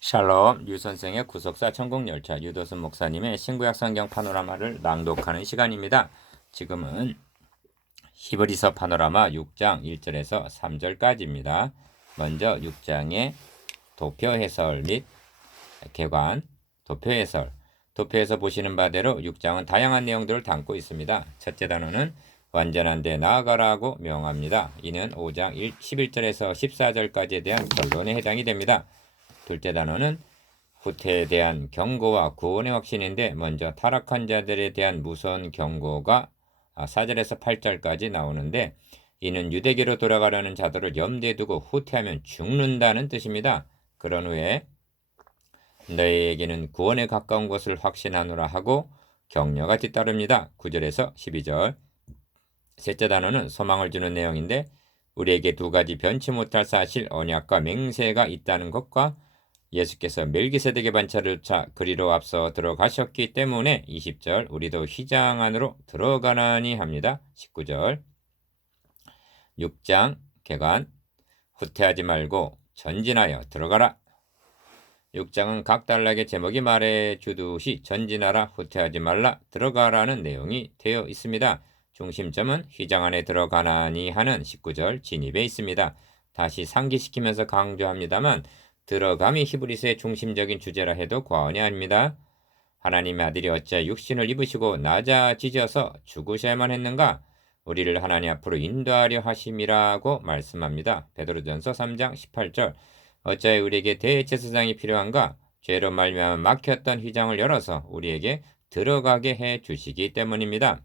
샬롬, 유 선생의 구속사 천국열차, 유도순 목사님의 신구약 성경 파노라마를 낭독하는 시간입니다. 지금은 히브리서 파노라마 6장 1절에서 3절까지입니다. 먼저 6장의 도표 해설 및 개관, 도표 해설. 도표에서 보시는 바대로 6장은 다양한 내용들을 담고 있습니다. 첫째 단어는 완전한 데 나아가라고 명합니다. 이는 5장 11절에서 14절까지에 대한 결론에 해당이 됩니다. 둘째 단어는 후퇴에 대한 경고와 구원의 확신인데, 먼저 타락한 자들에 대한 무서운 경고가 4절에서 8절까지 나오는데, 이는 유대교로 돌아가려는 자들을 염두에 두고 후퇴하면 죽는다는 뜻입니다. 그런 후에 너희에게는 구원에 가까운 것을 확신하노라 하고 격려가 뒤따릅니다. 9절에서 12절. 셋째 단어는 소망을 주는 내용인데, 우리에게 두 가지 변치 못할 사실, 언약과 맹세가 있다는 것과 예수께서 멜기세덱의 반차를 차 그리로 앞서 들어가셨기 때문에 20절 우리도 휘장 안으로 들어가나니 합니다. 19절 6장 개관 후퇴하지 말고 전진하여 들어가라. 6장은 각 단락의 제목이 말해주듯이 전진하라, 후퇴하지 말라, 들어가라는 내용이 되어 있습니다. 중심점은 휘장 안에 들어가나니 하는 19절 진입에 있습니다. 다시 상기시키면서 강조합니다만 들어감이 히브리서의 중심적인 주제라 해도 과언이 아닙니다. 하나님의 아들이 어찌 육신을 입으시고 낮아지셔서 죽으셔야만 했는가? 우리를 하나님 앞으로 인도하려 하심이라고 말씀합니다. 베드로전서 3장 18절. 어찌 우리에게 대제사장이 필요한가? 죄로 말미암아 막혔던 휘장을 열어서 우리에게 들어가게 해 주시기 때문입니다.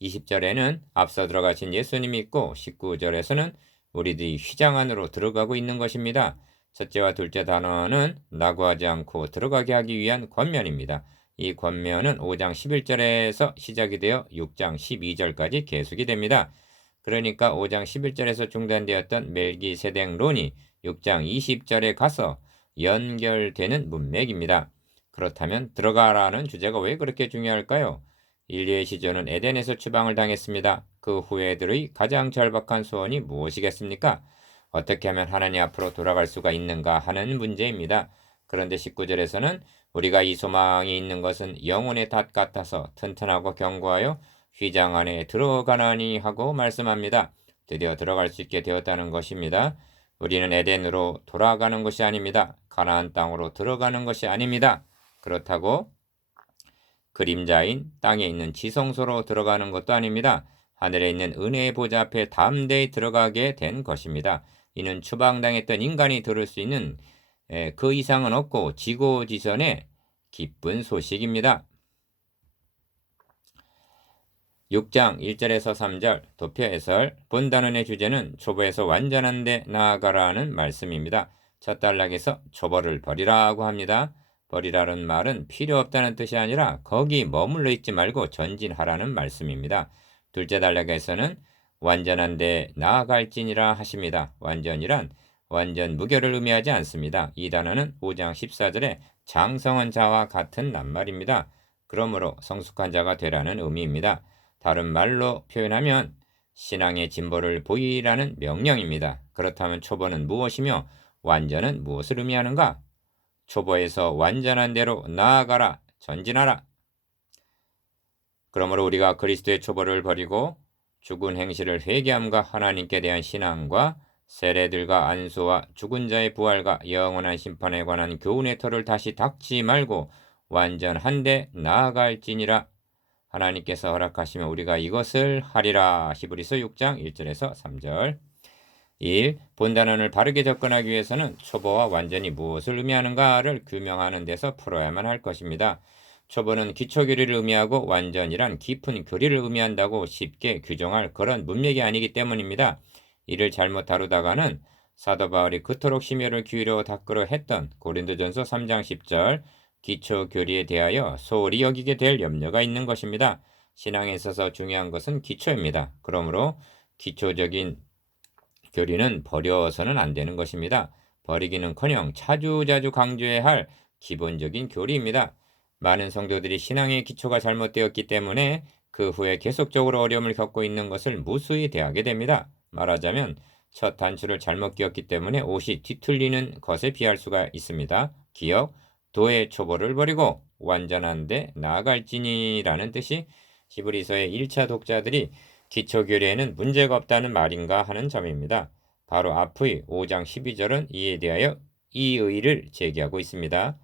20절에는 앞서 들어가신 예수님이 있고 19절에서는 우리들이 휘장 안으로 들어가고 있는 것입니다. 첫째와 둘째 단어는 낙오하지 않고 들어가게 하기 위한 권면입니다. 이 권면은 5장 11절에서 시작이 되어 6장 12절까지 계속이 됩니다. 그러니까 5장 11절에서 중단되었던 멜기세덱론이 6장 20절에 가서 연결되는 문맥입니다. 그렇다면 들어가라는 주제가 왜 그렇게 중요할까요? 인류의 시조는 에덴에서 추방을 당했습니다. 그 후예들의 가장 절박한 소원이 무엇이겠습니까? 어떻게 하면 하나님 앞으로 돌아갈 수가 있는가 하는 문제입니다. 그런데 19절에서는 우리가 이 소망이 있는 것은 영혼의 닷 같아서 튼튼하고 견고하여 휘장 안에 들어가나니 하고 말씀합니다. 드디어 들어갈 수 있게 되었다는 것입니다. 우리는 에덴으로 돌아가는 것이 아닙니다. 가나안 땅으로 들어가는 것이 아닙니다. 그렇다고 그림자인 땅에 있는 지성소로 들어가는 것도 아닙니다. 하늘에 있는 은혜의 보좌 앞에 담대히 들어가게 된 것입니다. 이는 추방당했던 인간이 들을 수 있는 그 이상은 없고 지고지선의 기쁜 소식입니다. 6장 1절에서 3절 도표 해설. 본 단원의 주제는 초보에서 완전한 데 나아가라는 말씀입니다. 첫 단락에서 초보를 버리라고 합니다. 버리라는 말은 필요 없다는 뜻이 아니라 거기 머물러 있지 말고 전진하라는 말씀입니다. 둘째 단락에서는 완전한 데 나아갈지니라 하십니다. 완전이란 완전 무결을 의미하지 않습니다. 이 단어는 5장 14절에 장성한 자와 같은 낱말입니다. 그러므로 성숙한 자가 되라는 의미입니다. 다른 말로 표현하면 신앙의 진보를 보이라는 명령입니다. 그렇다면 초보는 무엇이며 완전은 무엇을 의미하는가? 초보에서 완전한 대로 나아가라, 전진하라. 그러므로 우리가 그리스도의 초보를 버리고 죽은 행실을 회개함과 하나님께 대한 신앙과 세례들과 안수와 죽은 자의 부활과 영원한 심판에 관한 교훈의 터를 다시 닦지 말고 완전한 데 나아갈지니라. 하나님께서 허락하시면 우리가 이것을 하리라. 히브리서 6장 1절에서 3절. 1. 본 단원을 바르게 접근하기 위해서는 초보와 완전히 무엇을 의미하는가를 규명하는 데서 풀어야만 할 것입니다. 초보는 기초교리를 의미하고 완전이란 깊은 교리를 의미한다고 쉽게 규정할 그런 문맥이 아니기 때문입니다. 이를 잘못 다루다가는 사도 바울이 그토록 심혈을 기울여 닦으려 했던 고린도전서 3장 10절 기초교리에 대하여 소홀히 여기게 될 염려가 있는 것입니다. 신앙에 있어서 중요한 것은 기초입니다. 그러므로 기초적인 교리는 버려서는 안 되는 것입니다. 버리기는커녕 자주자주 강조해야 할 기본적인 교리입니다. 많은 성도들이 신앙의 기초가 잘못되었기 때문에 그 후에 계속적으로 어려움을 겪고 있는 것을 무수히 대하게 됩니다. 말하자면 첫 단추를 잘못 끼웠기 때문에 옷이 뒤틀리는 것에 비할 수가 있습니다. 기억, 도의 초보를 버리고 완전한 데 나아갈지니라는 뜻이 히브리서의 1차 독자들이 기초교리에는 문제가 없다는 말인가 하는 점입니다. 바로 앞의 5장 12절은 이에 대하여 이의를 제기하고 있습니다.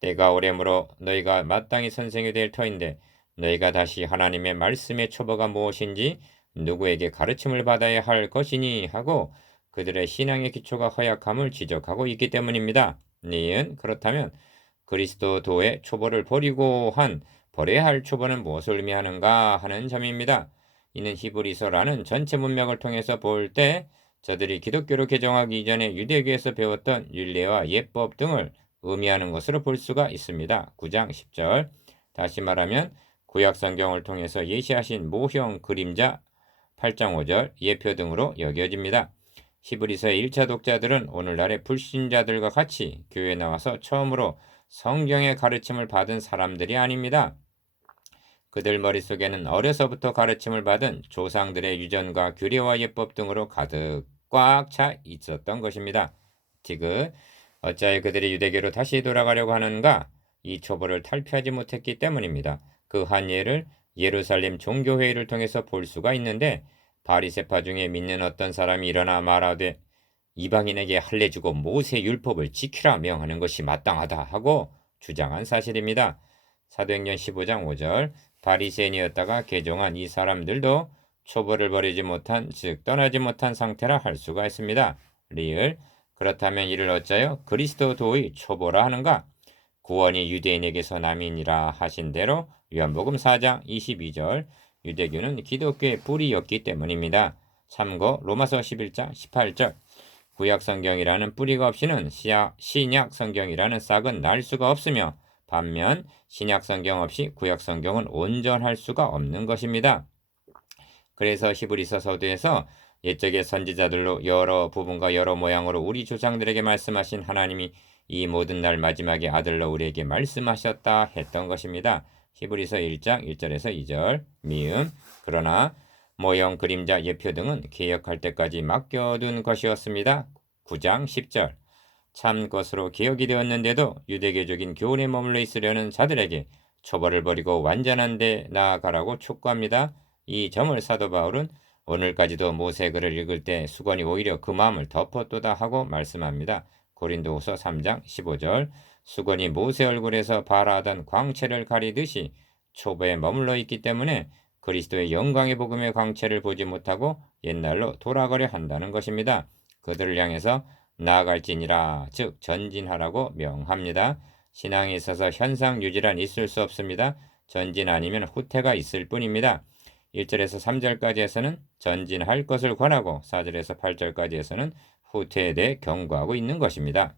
때가 오래므로 너희가 마땅히 선생이 될 터인데 너희가 다시 하나님의 말씀의 초보가 무엇인지 누구에게 가르침을 받아야 할 것이니 하고 그들의 신앙의 기초가 허약함을 지적하고 있기 때문입니다. 니은 그렇다면 그리스도도의 초보를 버려야 할 초보는 무엇을 의미하는가 하는 점입니다. 이는 히브리서라는 전체 문맥을 통해서 볼 때 저들이 기독교로 개종하기 이전에 유대교에서 배웠던 율례와 예법 등을 의미하는 것으로 볼 수가 있습니다. 9장 10절 다시 말하면 구약 성경을 통해서 예시하신 모형 그림자 8장 5절 예표 등으로 여겨집니다. 히브리서의 1차 독자들은 오늘날의 불신자들과 같이 교회에 나와서 처음으로 성경의 가르침을 받은 사람들이 아닙니다. 그들 머릿속에는 어려서부터 가르침을 받은 조상들의 유전과 규례와 예법 등으로 가득 꽉 차 있었던 것입니다. 디귿 어찌하여 그들이 유대교로 다시 돌아가려고 하는가? 이 초보를 탈피하지 못했기 때문입니다. 그 한 예를 예루살렘 종교회의를 통해서 볼 수가 있는데 바리새파 중에 믿는 어떤 사람이 일어나 말하되 이방인에게 할례 주고 모세 율법을 지키라 명하는 것이 마땅하다 하고 주장한 사실입니다. 사도행전 15장 5절 바리새인이었다가 개종한 이 사람들도 초보를 버리지 못한 즉 떠나지 못한 상태라 할 수가 있습니다. 리을 그렇다면 이를 어찌하여 그리스도도의 초보라 하는가? 구원이 유대인에게서 남이니라 하신 대로 요한복음 4장 22절 유대교는 기독교의 뿌리였기 때문입니다. 참고 로마서 11장 18절 구약 성경이라는 뿌리가 없이는 신약 성경이라는 싹은 날 수가 없으며 반면 신약 성경 없이 구약 성경은 온전할 수가 없는 것입니다. 그래서 히브리서 서두에서 옛적의 선지자들로 여러 부분과 여러 모양으로 우리 조상들에게 말씀하신 하나님이 이 모든 날 마지막에 아들로 우리에게 말씀하셨다 했던 것입니다. 히브리서 1장 1절에서 2절 미음 그러나 모형 그림자 예표 등은 개혁할 때까지 맡겨둔 것이었습니다. 9장 10절 참 것으로 개혁이 되었는데도 유대교적인 교훈에 머물러 있으려는 자들에게 초보를 버리고 완전한 데 나아가라고 촉구합니다. 이 점을 사도 바울은 오늘까지도 모세글을 읽을 때 수건이 오히려 그 마음을 덮었도다 하고 말씀합니다. 고린도후서 3장 15절 수건이 모세 얼굴에서 발하던 광채를 가리듯이 초보에 머물러 있기 때문에 그리스도의 영광의 복음의 광채를 보지 못하고 옛날로 돌아가려 한다는 것입니다. 그들을 향해서 나아갈지니라 즉 전진하라고 명합니다. 신앙에 있어서 현상 유지란 있을 수 없습니다. 전진 아니면 후퇴가 있을 뿐입니다. 1절에서 3절까지에서는 전진할 것을 권하고 4절에서 8절까지에서는 후퇴에 대해 경고하고 있는 것입니다.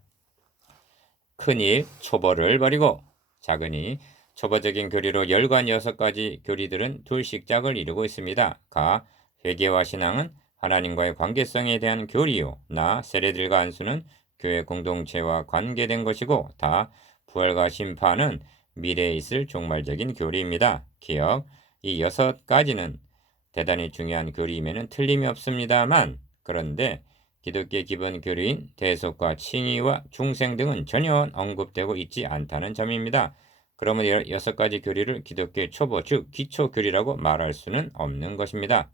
큰일 초보를 버리고 작으니 초보적인 교리로 열관 6가지 교리들은 둘씩 짝을 이루고 있습니다. 가 회개와 신앙은 하나님과의 관계성에 대한 교리요 나 세례들과 안수는 교회 공동체와 관계된 것이고 다 부활과 심판은 미래에 있을 종말적인 교리입니다. 기억 이 6가지는 대단히 중요한 교리임에는 틀림이 없습니다만 그런데 기독교의 기본 교리인 대속과 칭의와 중생 등은 전혀 언급되고 있지 않다는 점입니다. 그러면 6가지 교리를 기독교의 초보 즉 기초 교리라고 말할 수는 없는 것입니다.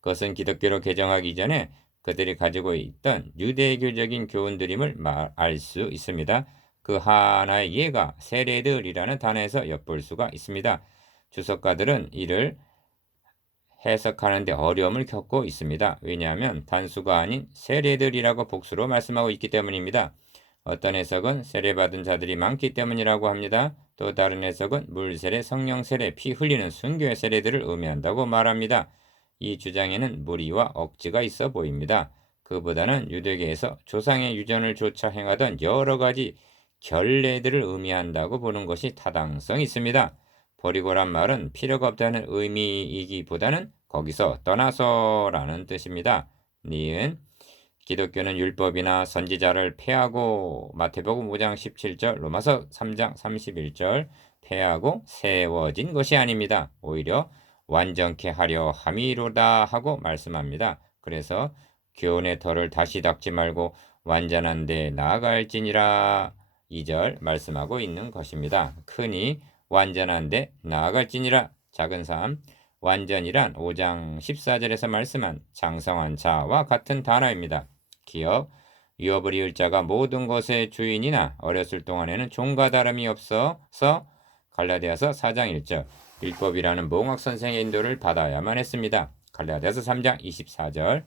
그것은 기독교로 개종하기 전에 그들이 가지고 있던 유대교적인 교훈들임을 알 수 있습니다. 그 하나의 예가 세례들이라는 단어에서 엿볼 수가 있습니다. 주석가들은 이를 해석하는데 어려움을 겪고 있습니다. 왜냐하면 단수가 아닌 세례들이라고 복수로 말씀하고 있기 때문입니다. 어떤 해석은 세례받은 자들이 많기 때문이라고 합니다. 또 다른 해석은 물세례, 성령세례, 피 흘리는 순교의 세례들을 의미한다고 말합니다. 이 주장에는 무리와 억지가 있어 보입니다. 그보다는 유대교에서 조상의 유전을 조차 행하던 여러 가지 결례들을 의미한다고 보는 것이 타당성이 있습니다. 버리고란 말은 필요가 없다는 의미이기보다는 거기서 떠나서라는 뜻입니다. 니은 기독교는 율법이나 선지자를 폐하고 마태복음 5장 17절 로마서 3장 31절 폐하고 세워진 것이 아닙니다. 오히려 완전케 하려 함이로다 하고 말씀합니다. 그래서 교훈의 털을 다시 닦지 말고 완전한 데 나아갈지니라 2절 말씀하고 있는 것입니다. 크니 완전한 데 나아갈지니라 작은 삶 완전이란 5장 14절에서 말씀한 장성한 자와 같은 단어입니다. 기업 유업을 이을 자가 모든 것의 주인이나 어렸을 동안에는 종과 다름이 없어서 갈라디아서 4장 1절 율법이라는 몽학 선생의 인도를 받아야만 했습니다. 갈라디아서 3장 24절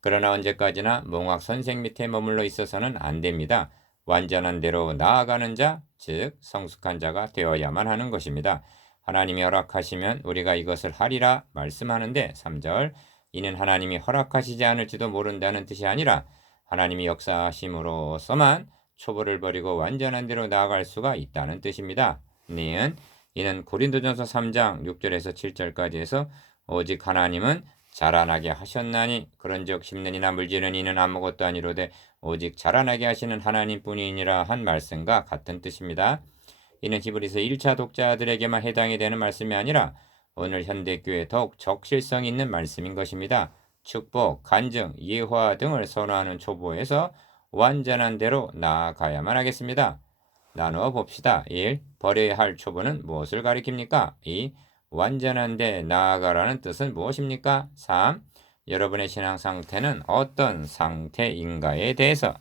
그러나 언제까지나 몽학 선생 밑에 머물러 있어서는 안 됩니다. 완전한 대로 나아가는 자, 즉 성숙한 자가 되어야만 하는 것입니다. 하나님이 허락하시면 우리가 이것을 하리라 말씀하는데 3절 이는 하나님이 허락하시지 않을지도 모른다는 뜻이 아니라 하나님이 역사하심으로서만 초보를 버리고 완전한 대로 나아갈 수가 있다는 뜻입니다. 이는 고린도전서 3장 6절에서 7절까지 해서 오직 하나님은 자라나게 하셨나니 그런즉 심는 이나 물지는 이는 아무것도 아니로되 오직 자라나게 하시는 하나님뿐이니라 한 말씀과 같은 뜻입니다. 이는 히브리서 1차 독자들에게만 해당이 되는 말씀이 아니라 오늘 현대교회에 더욱 적실성 있는 말씀인 것입니다. 축복, 간증, 예화 등을 선호하는 초보에서 완전한 대로 나아가야만 하겠습니다. 나누어 봅시다. 1. 버려야 할 초보는 무엇을 가리킵니까? 2. 완전한 데 나아가라는 뜻은 무엇입니까? 3. 여러분의 신앙 상태는 어떤 상태인가에 대해서